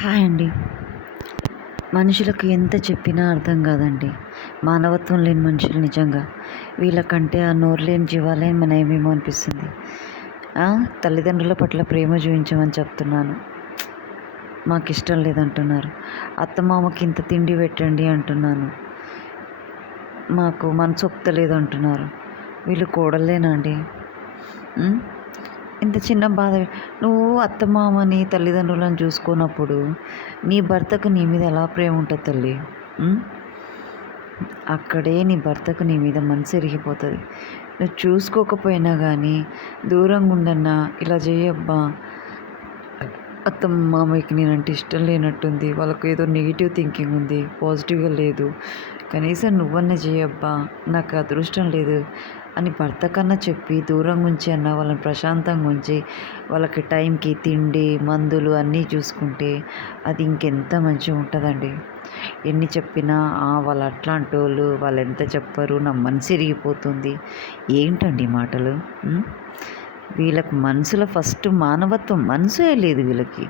Hi అండి. మనుషులకు ఎంత చెప్పినా అర్థం కాదండి. మానవత్వం లేని మనుషులు నిజంగా. వీళ్ళకంటే ఆ నోరు లేని జీవాలే నయమేమో అనిపిస్తుంది. తల్లిదండ్రుల పట్ల ప్రేమ చూపించమని చెప్తున్నాను. మాకిష్టం లేదంటున్నారు. అత్తమామకి ఇంత తిండి పెట్టండి అంటున్నాను. మాకు మనసొప్పుతలేదు అంటున్నారు. వీళ్ళు కోడళ్ళేనా అండి? ఇంత చిన్న బాధ. నువ్వు అత్తమామని తల్లిదండ్రులను చూసుకున్నప్పుడు నీ భర్తకు నీ మీద ఎలా ప్రేమ ఉంటుంది తల్లి? అక్కడే నీ భర్తకు నీ మీద మనసు ఇరిగిపోతుంది. నువ్వు చూసుకోకపోయినా కానీ దూరంగా ఉండన్నా ఇలా చేయబ్బా. అత్తమ్మ మామయ్యకి నేనంటే ఇష్టం లేనట్టుంది, వాళ్ళకు ఏదో నెగిటివ్ థింకింగ్ ఉంది, పాజిటివ్గా లేదు, కనీసం నువ్వన్నా చేయబ్బా, నాకు అదృష్టం లేదు అని భర్త కన్నా చెప్పి దూరంగా ఉంచి అన్న వాళ్ళని ప్రశాంతంగా ఉంచి వాళ్ళకి టైంకి తిండి మందులు అన్నీ చూసుకుంటే అది ఇంకెంత మంచిగా ఉంటుందండి. ఎన్ని చెప్పినా వాళ్ళు అట్లాంటి వాళ్ళు, వాళ్ళు ఎంత చెప్పరు, నా మనసు ఇరిగిపోతుంది. ఏంటండి మాటలు? వీళ్ళకి మనసులో ఫస్ట్ మానవత్వం మనసే లేదు. వీళ్ళకి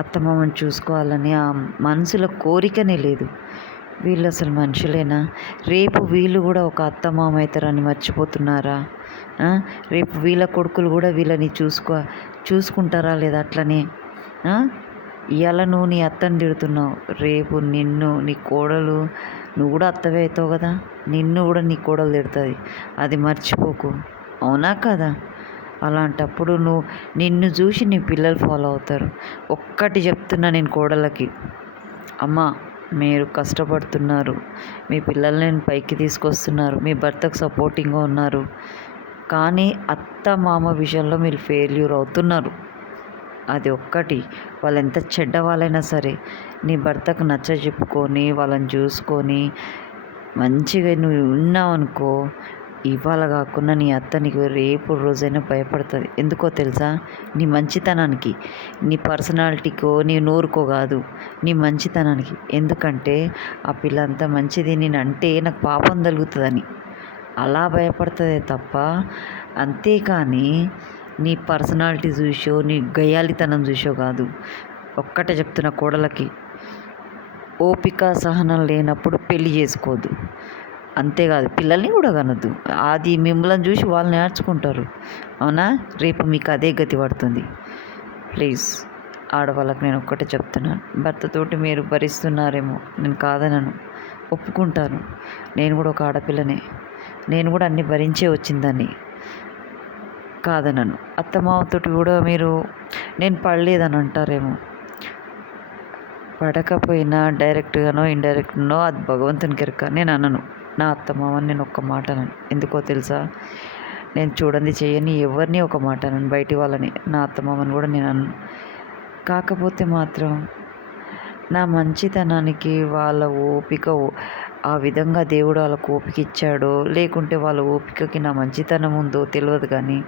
అత్తమామని చూసుకోవాలని ఆ మనసులో కోరికనే లేదు. వీళ్ళు అసలు మనుషులేనా? రేపు వీళ్ళు కూడా ఒక అత్తమామ అవుతారని మర్చిపోతున్నారా? రేపు వీళ్ళ కొడుకులు కూడా వీళ్ళని చూసుకుంటారా లేదా? అట్లనే ఇవాళ నువ్వు నీ అత్తని తిడుతున్నావు, రేపు నిన్ను నీ కోడలు, నువ్వు కూడా అత్తవే అవుతావు కదా, నిన్ను కూడా నీ కోడలు తిడుతుంది. అది మర్చిపోకు. అవునా కదా? అలాంటప్పుడు నిన్ను చూసి నీ పిల్లలు ఫాలో అవుతారు. ఒక్కటి చెప్తున్నా నేను కోడళ్ళకి, అమ్మ మీరు కష్టపడుతున్నారు, మీ పిల్లల్ని పైకి తీసుకొస్తున్నారు, మీ భర్తకు సపోర్టింగ్గా ఉన్నారు, కానీ అత్త మామ విషయంలో మీరు ఫెయిల్యూర్ అవుతున్నారు. అది ఒక్కటి. వాళ్ళు ఎంత చెడ్డ వాళ్ళైనా సరే నీ భర్తకు నచ్చ చెప్పుకొని వాళ్ళని చూసుకొని మంచిగా నువ్వు ఉన్నావు అనుకో, ఇవాళ కాకుండా నీ అత్త నీకు రేపు రోజైనా భయపడుతుంది. ఎందుకో తెలుసా? నీ మంచితనానికి, నీ పర్సనాలిటీకో నీ నోరుకో కాదు, నీ మంచితనానికి. ఎందుకంటే ఆ పిల్ల అంత మంచిది, నేనంటే నాకు పాపం తగులుతుందని అలా భయపడుతుందే తప్ప, అంతేకాని నీ పర్సనాలిటీ చూసో నీ గయ్యాలితనం చూసో కాదు. ఒక్కటే చెప్తున్న కోడలకి, ఓపిక సహనం లేనప్పుడు పెళ్లి చేసుకోవద్దు. అంతేకాదు పిల్లల్ని కూడా కనొద్దు. అది మిమ్మల్ని చూసి వాళ్ళు నేర్చుకుంటారు. అవునా? రేపు మీకు అదే గతి పడుతుంది. ప్లీజ్ ఆడవాళ్ళకి నేను ఒక్కటే చెప్తున్నాను. భర్తతోటి మీరు భరిస్తున్నారేమో, నేను కాదనను, ఒప్పుకుంటాను. నేను కూడా ఒక ఆడపిల్లనే, నేను కూడా అన్నీ భరించే వచ్చిందని కాదనను. అత్తమామతోటి కూడా మీరు నేను పడలేదని అంటారేమో. పడకపోయినా డైరెక్ట్గానో ఇండైరెక్ట్గానో అది భగవంతునికి ఎరుక. నేను అనను నా అత్తమామని, నేను ఒక్క మాట అనను. ఎందుకో తెలుసా? నేను చూడండి చేయని ఎవరిని ఒక మాట అనను, బయటి వాళ్ళని. నా అత్తమామని కూడా నేను అనను. కాకపోతే మాత్రం నా మంచితనానికి వాళ్ళ ఓపిక ఆ విధంగా దేవుడు వాళ్ళకు ఓపిక ఇచ్చాడో, లేకుంటే వాళ్ళ ఓపికకి నా మంచితనం ఉందో తెలియదు, కానీ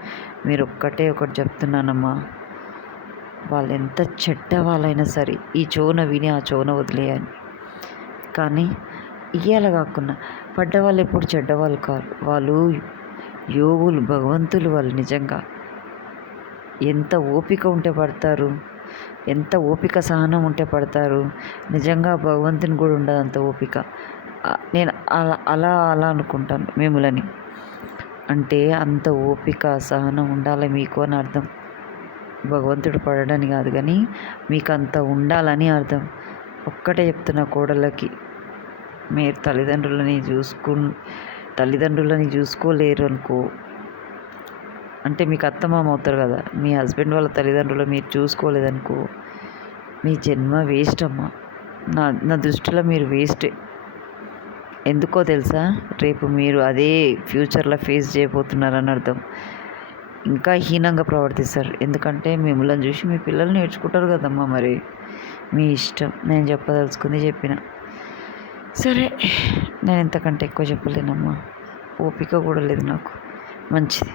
మీరు ఒక్కటే ఒకటి చెప్తున్నానమ్మా, వాళ్ళు ఎంత చెడ్డ వాళ్ళైనా సరే ఈ చోన విని ఆ చోన వదిలేయాలి. కానీ ఇయ్యాల కాకుండా పడ్డవాళ్ళు ఎప్పుడు చెడ్డవాళ్ళు కాదు. వాళ్ళు యోగులు, భగవంతులు. వాళ్ళు నిజంగా ఎంత ఓపిక ఉంటే పడతారు, ఎంత ఓపిక సహనం ఉంటే పడతారు. నిజంగా భగవంతుని కూడా ఉండదు అంత ఓపిక. నేను అలా అనుకుంటాను మిమ్మల్ని. అంటే అంత ఓపిక సహనం ఉండాలి మీకు అని అర్థం. భగవంతుడు పడడని కాదు, కానీ మీకు అంత ఉండాలని అర్థం. ఒక్కటే చెప్తున్నా కోడళ్ళకి, మీరు తల్లిదండ్రులని చూసుకోలేరు అనుకో, అంటే మీకు అత్తమామ అవుతారు కదా, మీ హస్బెండ్ వాళ్ళ తల్లిదండ్రులు మీరు చూసుకోలేదనుకో, మీ జన్మ వేస్ట్ అమ్మా. నా దృష్టిలో మీరు వేస్టే. ఎందుకో తెలుసా? రేపు మీరు అదే ఫ్యూచర్లో ఫేస్ చేయబోతున్నారని అర్థం. ఇంకా హీనంగా ప్రవర్తిస్తారు. ఎందుకంటే మిమ్మల్ని చూసి మీ పిల్లలు నేర్చుకుంటారు కదమ్మా. మరి మీ ఇష్టం. నేను చెప్పదలుచుకుంది చెప్పిన. సరే, నేను ఇంతకంటే ఎక్కువ చెప్పలేనమ్మా, ఓపిక కూడా లేదు నాకు. మంచిది.